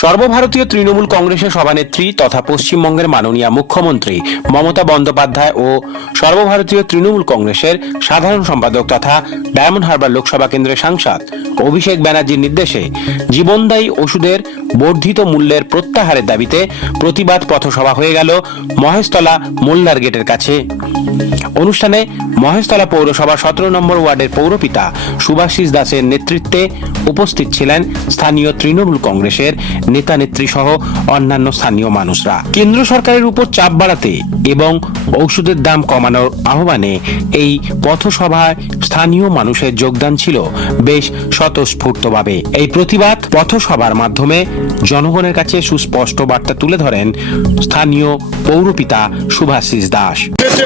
সর্বভারতীয় তৃণমূল কংগ্রেসের সভানেত্রী তথা পশ্চিমবঙ্গের মাননীয় মুখ্যমন্ত্রী মমতা বন্দ্যোপাধ্যায় ও সর্বভারতীয় তৃণমূল কংগ্রেসের সাধারণ সম্পাদক তথা ডায়মন্ড হারবার লোকসভা কেন্দ্রের সাংসদ অভিষেক ব্যানার্জির নির্দেশে জীবনদায়ী ওষুধের বর্ধিত মূল্যের প্রত্যাহারের দাবিতে প্রতিবাদ পথসভা হয়ে গেল মহেশতলা মোল্লার গেটের কাছে। অনুষ্ঠানে মহেশতলা পৌরসভা সতেরো নম্বর ওয়ার্ডের পৌরপিতা সুভাষিস দাসের নেতৃত্বে উপস্থিত ছিলেন স্থানীয় তৃণমূল কংগ্রেসের নেতা নেত্রী সহ অন্যান্য স্থানীয় মানুষরা। কেন্দ্র সরকারের উপর চাপ বাড়াতে এবং ঔষধের দাম কমানোর আহ্বানে এই পথসভায় স্থানীয় মানুষের যোগদান ছিল বেশ স্বতঃস্ফূর্তভাবে। এই প্রতিবাদ পথসভার মাধ্যমে জনগণের কাছে সুস্পষ্ট বার্তা তুলে ধরেন স্থানীয় পৌরপিতা সুভাষিস দাস।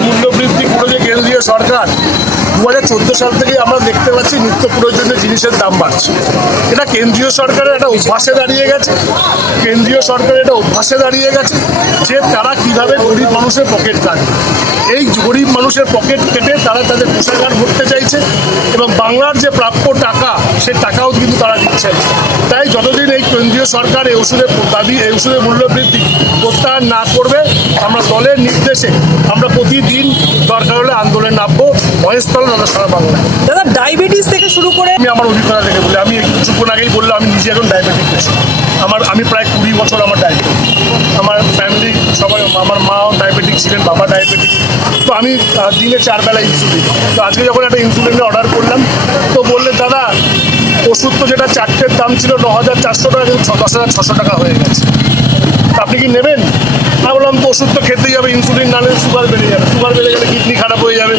মূল্যবৃদ্ধি করেছে কেন্দ্রীয় সরকার। দু সাল থেকে আমরা দেখতে পাচ্ছি নিত্য প্রয়োজনীয় জিনিসের দাম বাড়ছে। এটা কেন্দ্রীয় সরকারের একটা অভ্যাসে দাঁড়িয়ে গেছে। কেন্দ্রীয় সরকারের একটা অভ্যাসে দাঁড়িয়ে গেছে যে তারা কীভাবে গরিব মানুষের পকেট কাটবে এই গরিব মানুষের পকেট কেটে তারা তাদের পোশাকার ভরতে চাইছে এবং বাংলার যে প্রাপ্য টাকা, সে টাকাও কিন্তু তারা দিচ্ছে তাই যতদিন এই কেন্দ্রীয় সরকার এই ওষুধের দাবি, এই ওষুধের মূল্যবৃদ্ধি প্রত্যাহার না করবে, আমরা দলের নির্দেশে আমরা প্রতিদিন দরকার হলে আন্দোলন নামবো। মহেশতল তথা সারা বাংলায়। দাদা ডায়াবেটিস থেকে শুরু করে আমি আমার অভিজ্ঞতা থেকে বলি আমি কিছুক্ষণ আগেই বললাম আমি নিজে এখন ডায়াবেটিক পেশেন্ট আমার আমি প্রায় কুড়ি বছর আমার ডায়াবেটিক আমার ফ্যামিলি সবাই আমার মাও ডায়াবেটিক ছিলেন বাবা ডায়াবেটিক তো আমি দিনে চার বেলা ইনসুলিন তো আজকে যখন একটা ইনসুলিনের অর্ডার করলাম তো বললেন দাদা ওষুধ তো যেটা চারটের দাম ছিল ন হাজার চারশো টাকা কিন্তু দশ হাজার ছশো টাকা হয়ে গেছে। তা আপনি কি নেবেন? আমি বললাম তো ওষুধ তো খেতেই হবে ইনসুলিন না নিলে সুগার বেড়ে যাবে। সুগার বেড়ে গেলে কিডনি খারাপ হয়ে যাবে।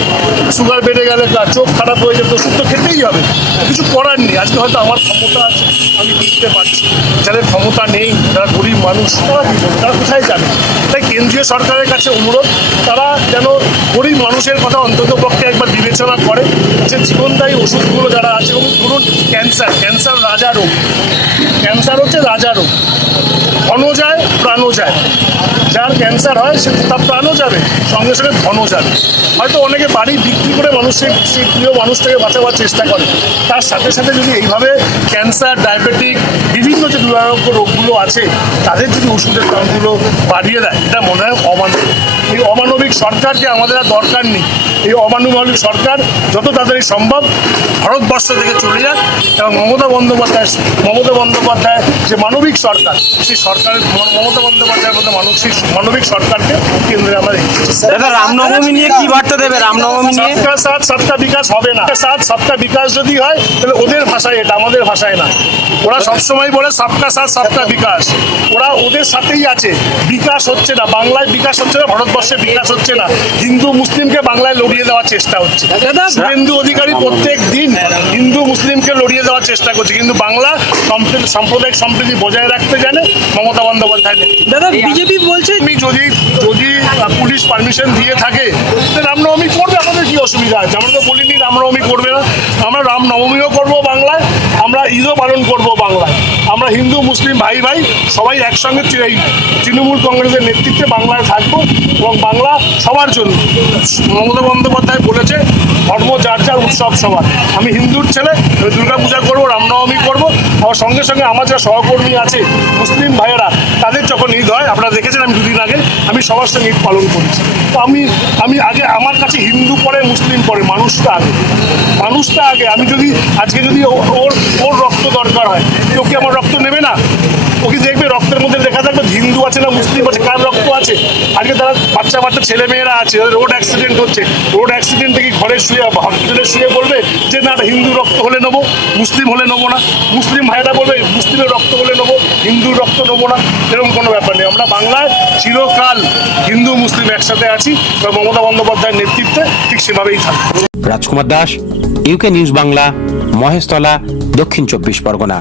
সুগার বেড়ে গেলে গা- চোখ খারাপ হয়ে যাবে ওষুধ তো খেতেই হবে। কিছু করার নেই। আজকে হয়তো আমার ক্ষমতা আছে, আমি কিনতে পারছি। যাদের ক্ষমতা নেই, যারা গরিব মানুষ, তারা কি করবে? তারা কোথায় যাবে? তাই কেন্দ্রীয় সরকারের কাছে অনুরোধ, তারা যেন গরিব মানুষের কথা অন্তত পক্ষে একবার বিবেচনা করে যে জীবনদায়ী ওষুধগুলো যারা আছে, এবং ধরুন ক্যান্সার ক্যান্সার রাজা রোগ। ক্যান্সার হচ্ছে রাজা রোগ। ধনও যায় যায় যার ক্যান্সার হয়, সে তার প্রাণও যাবে, সঙ্গে সঙ্গে ধনও যাবে। হয়তো অনেকে বাড়ি বিক্রি করে মানুষের সেই প্রিয় মানুষটাকে বাঁচাবার চেষ্টা করে। তার সাথে সাথে যদি এইভাবে ক্যান্সার ডায়াবেটিক বিভিন্ন যে দুরারোগ্য রোগগুলো আছে, তাদের যদি ওষুধের দামগুলো বাড়িয়ে দেয়, এটা মনে হয় অমানবিক। এই অমানবিক সরকারকে আমাদের আর দরকার নেই। এই অমানবিক সরকার যত তাড়াতাড়ি সম্ভব ভারতবর্ষ থেকে চলে যাক এবং মমতা বন্দ্যোপাধ্যায় মমতা বন্দ্যোপাধ্যায় যে মানবিক সরকার সেই সরকারের মমতা বন্দ্যোপাধ্যায়ের মতো মানসিক মানবিক সরকারকে কেন্দ্রে আমরা দাদা রামনবমী নিয়ে কি বার্তা দেবে? রামনবমী নিয়ে? সবকা সাথ সবকা বিকাশ হবে না। সাথ সবকা বিকাশ যদি হয় তাহলে ওদের ভাষায় এটা আমাদের ভাষায় না। ওরা সবসময় বলে সবকা সাথ সবকা বিকাশ। ওরা ওদের সাথেই আছে। বিকাশ হচ্ছে না। বাংলায় বিকাশ হচ্ছে না ভারতবর্ষে বিকাশ হচ্ছে না। হিন্দু মুসলিমকে বাংলায় লড়িয়ে দেওয়ার চেষ্টা হচ্ছে। দাদা শুভেন্দু অধিকারী প্রত্যেক দিন হিন্দু মুসলিমকে লড়িয়ে দেওয়ার চেষ্টা করছে কিন্তু বাংলা সম্প্রীতি- সাম্প্রদায়িক সম্প্রীতি বজায় রাখতে জানে মমতা বন্দ্যোপাধ্যায়। দাদা বিজেপি বলছে আমি যদি যদি পুলিশ পারমিশন দিয়ে থাকে রামনবমী করবে আমাদের কি অসুবিধা আছে? আমরা তো বলিনি রামনবমী করবে না। আমরা রামনবমীও করব বাংলায় আমরা ঈদও পালন করব বাংলায়। আমরা হিন্দু, মুসলিম, ভাই ভাই, সবাই একসঙ্গে এই তৃণমূল কংগ্রেসের নেতৃত্বে বাংলায় থাকব এবং বাংলা সবার জন্য। মমতা বন্দ্যোপাধ্যায় বলেছে, ধর্ম যার যার উৎসব সবার। আমি হিন্দুর ছেলে দুর্গা পূজা করব, রামনবমী করব আমার সঙ্গে সঙ্গে আমার যা সহকর্মী আছে, মুসলিম ভাইয়েরা, তাদের যখন ঈদ হয়, আপনারা দেখেছেন আমি দুদিন আগে, আমি সবার সঙ্গে ঈদ পালন করেছি। তো আমি আমি আগে, আমার কাছে হিন্দু পরে, মুসলিম পরে, মানুষটা আগে। মানুষটা আগে। আমি যদি, আজকে যদি ওর ওর রক্ত দরকার হয় কেউ কি আমার রক্ত নেবে না? ও কি দেখবে রক্তের মধ্যে লেখা থাকবে, হিন্দু আছে না মুসলিম আছে? কার রক্ত আছে? আজকে তারা বাচ্চা বাচ্চা ছেলে মেয়েরা আছে রোড অ্যাক্সিডেন্ট হচ্ছে। রোড অ্যাক্সিডেন্টে কি ঘরে শুয়ে হসপিটালে শুয়ে বলবে যে না, হিন্দু রক্ত হলে নেব, মুসলিম হলে নেব না। মুসলিম ভাইরা বলবে, মুসলিমের রক্ত হলে নেব, হিন্দুর রক্ত নেব না। এরকম কোনো ব্যাপার নেই। আমরা বাংলায় চিরকাল হিন্দু, মুসলিম একসাথে আছি মমতা বন্দ্যোপাধ্যায়ের নেতৃত্বে ঠিক সেভাবেই থাকব। Rajkumar Das UK news Bangla Maheshtala, Dakshin Chabbish Pargana.